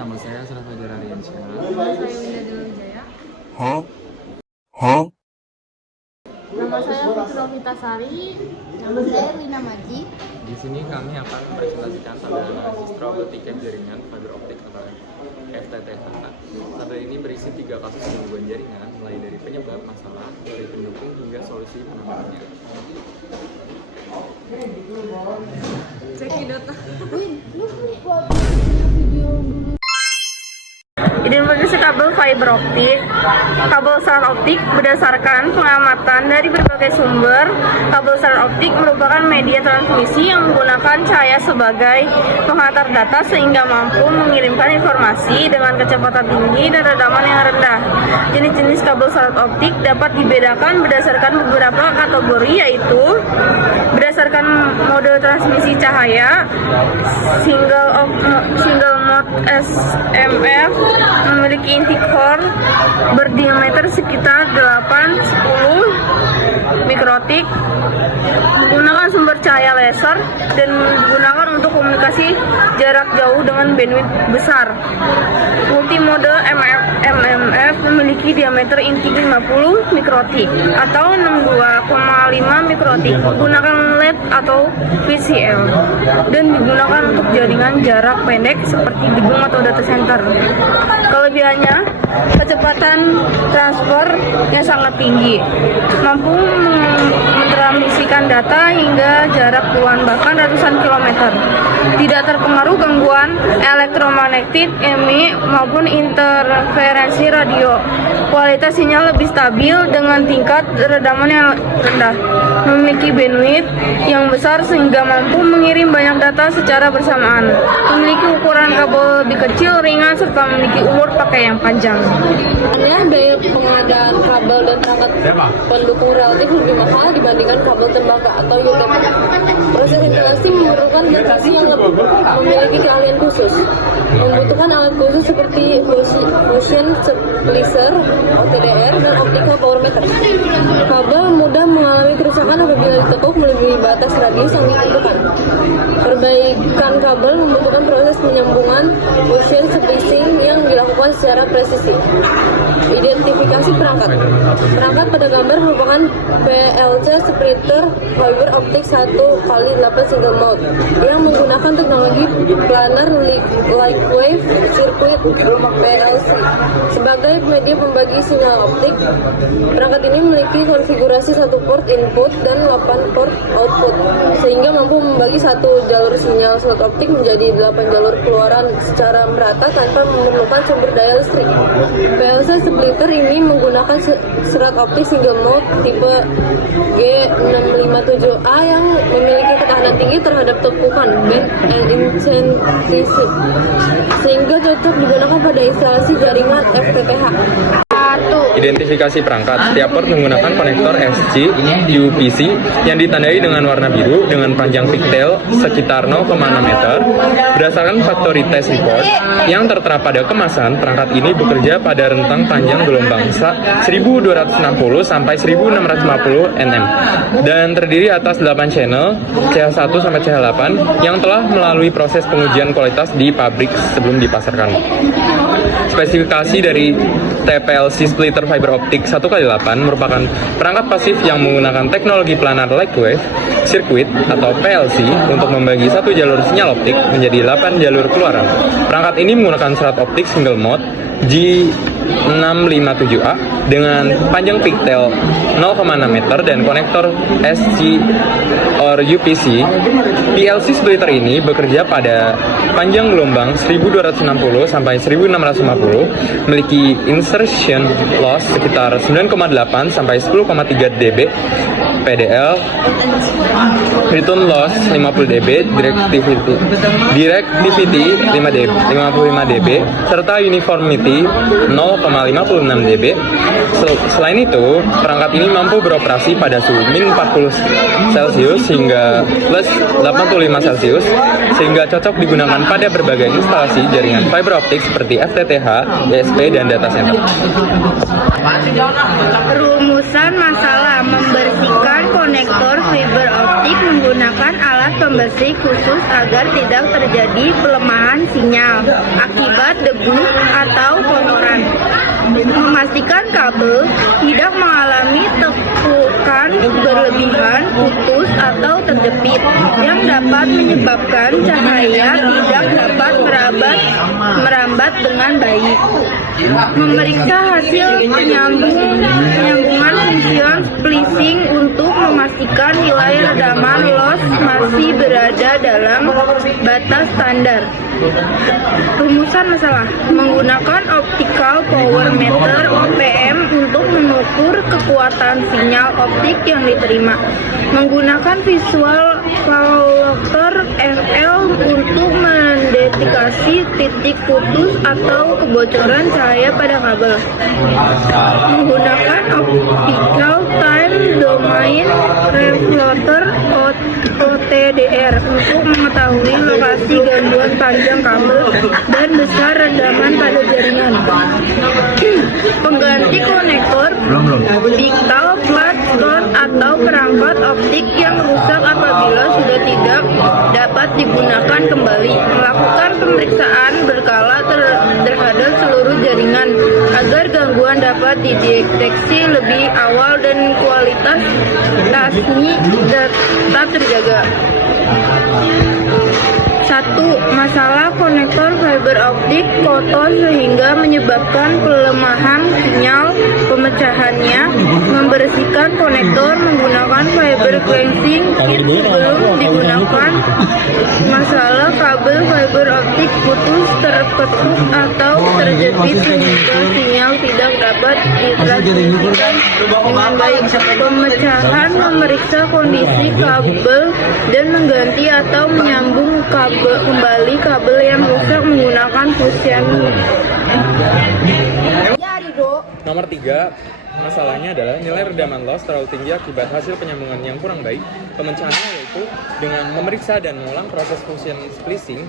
nama saya Asraf Fajar Aryansyah. Nama saya Winda Dewijaya. Nama saya Fitrovita Sari. Nama saya Lina Maji. Di sini kami akan mempresentasikan tabel analisis trouble tiket jaringan fiber optik atau FTTH. Tabel ini berisi 3 kasus gangguan jaringan, mulai dari penyebab masalah, dari pendukung hingga solusi penanganannya. Cekidot. Identifikasi kabel fiber optik. Kabel serat optik berdasarkan pengamatan dari berbagai sumber, kabel serat optik merupakan media transmisi yang menggunakan cahaya sebagai penghantar data sehingga mampu mengirimkan informasi dengan kecepatan tinggi dan redaman yang rendah. Jenis-jenis kabel serat optik dapat dibedakan berdasarkan beberapa kategori, yaitu berdasarkan mode transmisi cahaya, single mode SMF, memiliki inti core berdiameter sekitar 8-10 mikrotik, menggunakan sumber cahaya laser dan digunakan untuk komunikasi jarak jauh dengan bandwidth besar. Multimode MMF memiliki diameter inti 50 mikrotik atau 62,5 mikrotik, menggunakan LED atau VCL dan digunakan untuk jaringan jarak pendek seperti gedung atau data center. Kelebihannya, kecepatan transfer yang sangat tinggi, mampu mentransmisikan data hingga jarak puluhan bahkan ratusan kilometer, tidak terpengaruh gangguan elektromagnetik, EMI maupun interferensi radio. Kualitas sinyal lebih stabil dengan tingkat redaman yang rendah, memiliki bandwidth yang besar sehingga mampu mengirim banyak data secara bersamaan, memiliki ukuran kabel lebih kecil, ringan, serta memiliki umur pakai yang panjang. Daya pengadaan kabel dan perangkat pendukung relatif lebih mahal dibandingkan kabel tembaga atau UTP. Proses instalasi memerlukan lokasi yang memiliki keahlian khusus, membutuhkan alat khusus seperti motion splicer (OTDR) dan optical power meter. Kabel mudah mengalami kerusakan apabila ditekuk melebihi batas radius yang ditentukan. Perbaikan kabel membutuhkan proses penyambungan motion splicing yang dilakukan secara presisi. Identifikasi perangkat. Perangkat pada gambar merupakan PLC splitter fiber optik 1x8 single mode yang menggunakan teknologi planar light wave circuit PLC sebagai media pembagi sinyal optik. Perangkat ini memiliki konfigurasi 1 port input dan 8 port output sehingga mampu membagi satu jalur sinyal slot optik menjadi 8 jalur keluaran secara merata tanpa memerlukan sumber daya listrik. PLC splitter ini menggunakan serat optik single mode tipe G657A yang memiliki ketahanan tinggi terhadap tekukan band and intensity sehingga cocok digunakan pada instalasi jaringan FTTH. Identifikasi perangkat. Setiap port menggunakan konektor SC UPC yang ditandai dengan warna biru dengan panjang pigtail sekitar 0,6 meter. Berdasarkan factory test report yang tertera pada kemasan, perangkat ini bekerja pada rentang panjang gelombang 1260 sampai 1650 nm dan terdiri atas 8 channel CH1 sampai CH8 yang telah melalui proses pengujian kualitas di pabrik sebelum dipasarkan. Spesifikasi dari TPLC splitter fiber optik 1x8 merupakan perangkat pasif yang menggunakan teknologi planar light wave circuit atau PLC untuk membagi satu jalur sinyal optik menjadi 8 jalur keluaran. Perangkat ini menggunakan serat optik single mode G657A dengan panjang pigtail 0,6 meter dan konektor SC or UPC. PLC splitter ini bekerja pada panjang gelombang 1260 sampai 1650, memiliki insertion loss sekitar 9,8 sampai 10,3 dB PDL, return loss 50 dB, directivity 55 dB, serta uniformity 0,56 dB. Selain itu, perangkat ini mampu beroperasi pada suhu min 40 Celcius hingga plus 85 Celcius, sehingga cocok digunakan pada berbagai instalasi jaringan fiber optik seperti FTTH, ISP, dan data center. Rumusan masalah: membersihkan konektor fiber optik menggunakan alat pembersih khusus agar tidak terjadi pelemahan sinyal akibat debu atau kotoran. Memastikan kabel tidak mengalami tekukan berlebihan, putus atau terjepit yang dapat menyebabkan cahaya tidak dapat merambat dengan baik. Memeriksa hasil penyambungan fungsi splicing untuk memastikan nilai redaman loss masih berada dalam batas standar. Rumusan masalah: menggunakan optical power meter (OPM) untuk mengukur kekuatan sinyal optik yang diterima. Menggunakan visual collector FL untuk mendeteksi titik putus atau kebocoran cahaya pada kabel. Menggunakan optical time domain reflector OTDR untuk mengetahui lokasi gangguan panjang kabel dan besar redaman pada jaringan. Pengganti konektor digital flat cord atau perangkat optik yang rusak apabila sudah tidak dapat digunakan kembali. Melakukan pemeriksaan berkala terhadap seluruh jaringan agar gangguan dapat dideteksi lebih awal dan kualitas tasnya tetap terjaga. 1. Masalah konektor fiber optik kotor sehingga menyebabkan pelemahan sinyal pemecahannya. Membersihkan konektor menggunakan fiber cleansing kit sebelum digunakan. Masalah kabel fiber optik putus, terketuk atau terjepit sehingga sinyal tidak dapat ditransmisikan dengan baik. Pemecahan: memeriksa kondisi kabel dan mengganti atau menyambung kembali kabel yang rusak menggunakan fusion. Nomor 3, masalahnya adalah nilai redaman loss terlalu tinggi akibat hasil penyambungan yang kurang baik. Pemecahannya yaitu dengan memeriksa dan mengulang proses fusion splicing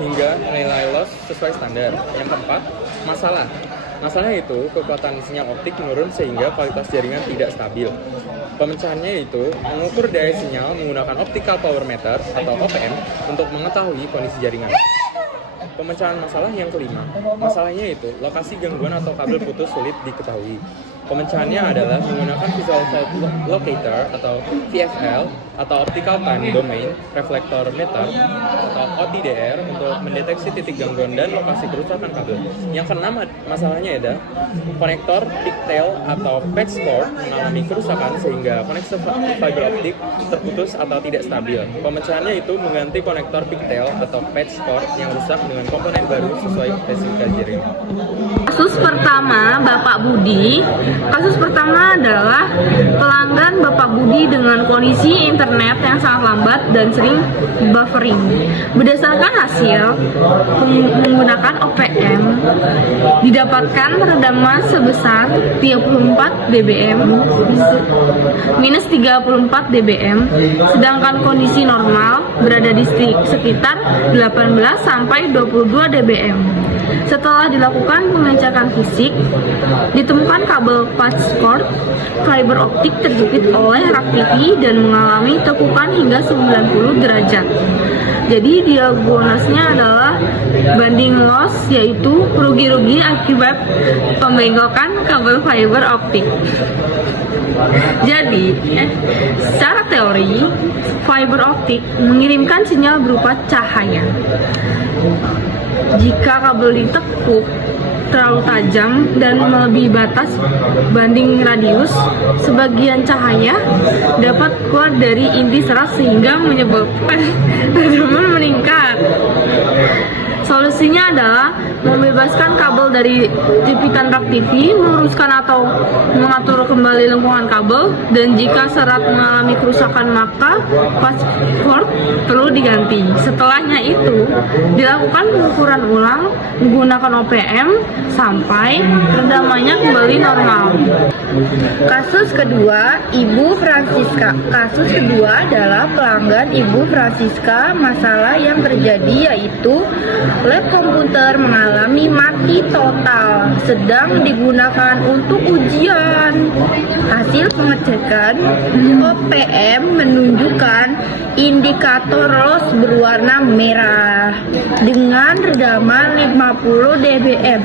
hingga nilai loss sesuai standar. Yang keempat, masalahnya itu kekuatan sinyal optik menurun sehingga kualitas jaringan tidak stabil. Pemecahannya yaitu mengukur daya sinyal menggunakan optical power meter atau OPM untuk mengetahui kondisi jaringan. Pemecahan masalah yang kelima, masalahnya itu lokasi gangguan atau kabel putus sulit diketahui. Pemecahannya adalah menggunakan visual fault locator atau VFL atau optical time domain reflector meter atau OTDR untuk mendeteksi titik gangguan dan lokasi kerusakan kabel. Yang keenam, masalahnya ada konektor pigtail atau patch cord mengalami kerusakan sehingga koneksi fiber optik terputus atau tidak stabil. Pemecahannya itu mengganti konektor pigtail atau patch cord yang rusak dengan komponen baru sesuai spesifikasi jaringan. Kasus pertama Bapak Budi. Kasus pertama adalah pelanggan Bapak Budi dengan kondisi internet yang sangat lambat dan sering buffering. Berdasarkan hasil menggunakan OPM, didapatkan redaman sebesar 34 dBm minus 34 dBm, sedangkan kondisi normal berada di sekitar 18 sampai 22 dBm. Setelah dilakukan pengecekan fisik, ditemukan kabel patch cord fiber optik terjepit oleh rak TV dan mengalami tekukan hingga 90 derajat. Jadi diagnosisnya adalah banding loss, yaitu rugi-rugi akibat pembengkokan kabel fiber optik. Jadi, secara teori, fiber optik mengirimkan sinyal berupa cahaya. Jika kabel ditekuk terlalu tajam dan melebihi batas banding radius, sebagian cahaya dapat keluar dari inti serat sehingga menyebabkan redaman meningkat. Solusinya adalah membebaskan kabel dari jepitan rak TV, meluruskan atau mengatur kembali lengkungan kabel, dan jika serat mengalami kerusakan maka patch cord perlu diganti. Setelahnya itu dilakukan pengukuran ulang menggunakan OPM sampai redamannya kembali normal. Kasus kedua, Ibu Francisca. Kasus kedua adalah pelanggan Ibu Francisca. Masalah yang terjadi yaitu lab komputer mengalami mati total, sedang digunakan untuk ujian. Hasil pengecekan OPM menunjukkan indikator loss berwarna merah dengan redaman 50 dBm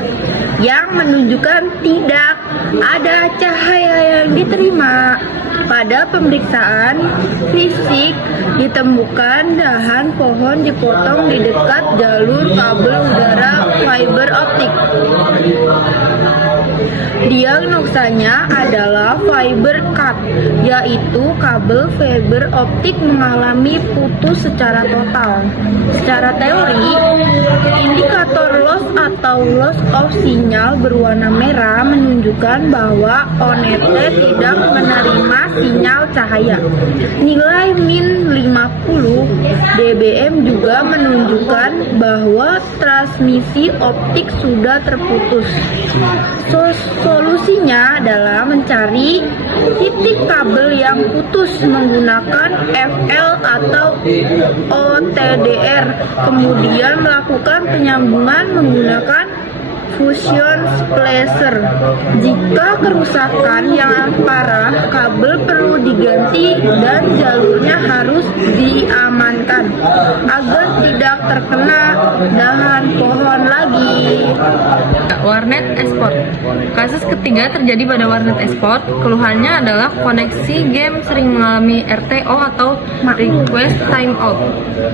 yang menunjukkan tidak ada cahaya yang diterima. Pada pemeriksaan fisik ditemukan dahan pohon dipotong di dekat jalur kabel udara fiber optik. Diagnosanya adalah fiber cut, yaitu kabel fiber optik mengalami putus secara total. Secara teori, indikator loss atau loss of sinyal berwarna merah menunjukkan bahwa ONET tidak menerima sinyal cahaya. Nilai min 50 dBm juga menunjukkan bahwa transmisi optik sudah terputus. Solusinya adalah mencari titik kabel yang putus menggunakan FL atau OTDR, kemudian melakukan penyambungan menggunakan fusion splicer. Jika kerusakan yang parah, kabel perlu diganti dan jalurnya harus diamankan agar tidak terkena dahan pohon lagi. Warnet Esport. Kasus ketiga terjadi pada Warnet Esport. Keluhannya adalah koneksi game sering mengalami RTO atau request timeout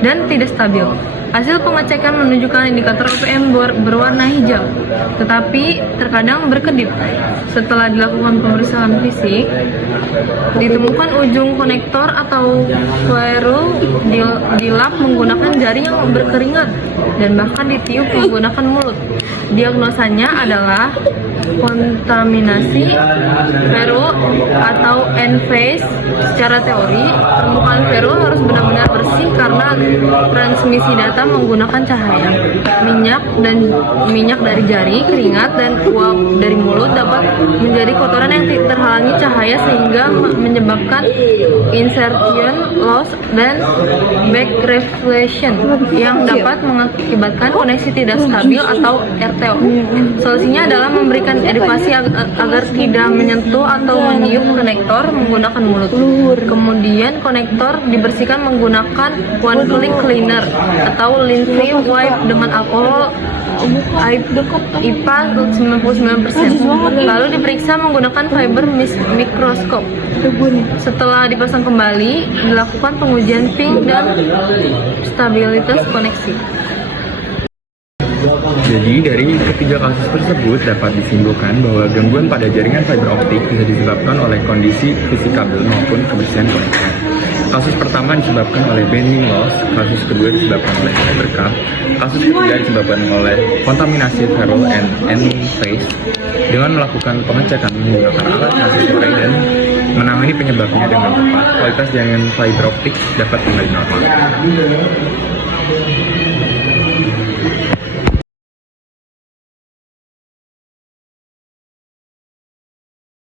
dan tidak stabil. Hasil pengecekan menunjukkan indikator OPM berwarna hijau, tetapi terkadang berkedip. Setelah dilakukan pemeriksaan fisik, ditemukan ujung konektor atau ferrule dilap menggunakan jari yang berkeringat dan bahkan ditiup menggunakan mulut. Diagnosanya adalah kontaminasi ferrule atau N-phase. Secara teori, permukaan ferrule harus benar-benar bersih karena transmisi data menggunakan cahaya. Minyak dari jari, keringat, dan uap dari mulut dapat menjadi kotoran yang terhalangi cahaya sehingga menyebabkan insertion loss dan back reflection yang dapat mengakibatkan koneksi tidak stabil atau RTO. Solusinya adalah memberikan edukasi agar tidak menyentuh atau meniup konektor menggunakan mulut. Kemudian konektor dibersihkan menggunakan one click cleaner atau linseed wipe dengan alkohol IPA 99%. Lalu diperiksa menggunakan fiber mikroskop. Setelah dipasang kembali, dilakukan pengujian ping dan stabilitas koneksi. Jadi dari ketiga kasus tersebut dapat disimpulkan bahwa gangguan pada jaringan fiber optik bisa disebabkan oleh kondisi fisik kabel maupun kebersihan konektor. Kasus pertama disebabkan oleh bending loss, kasus kedua disebabkan oleh fiber cut, kasus ketiga disebabkan oleh kontaminasi ferrule and N-phase. Dengan melakukan pengecekan menggunakan alat transistorai dan menangani penyebabnya dengan tepat, kualitas jaringan fiber optik dapat kembali normal.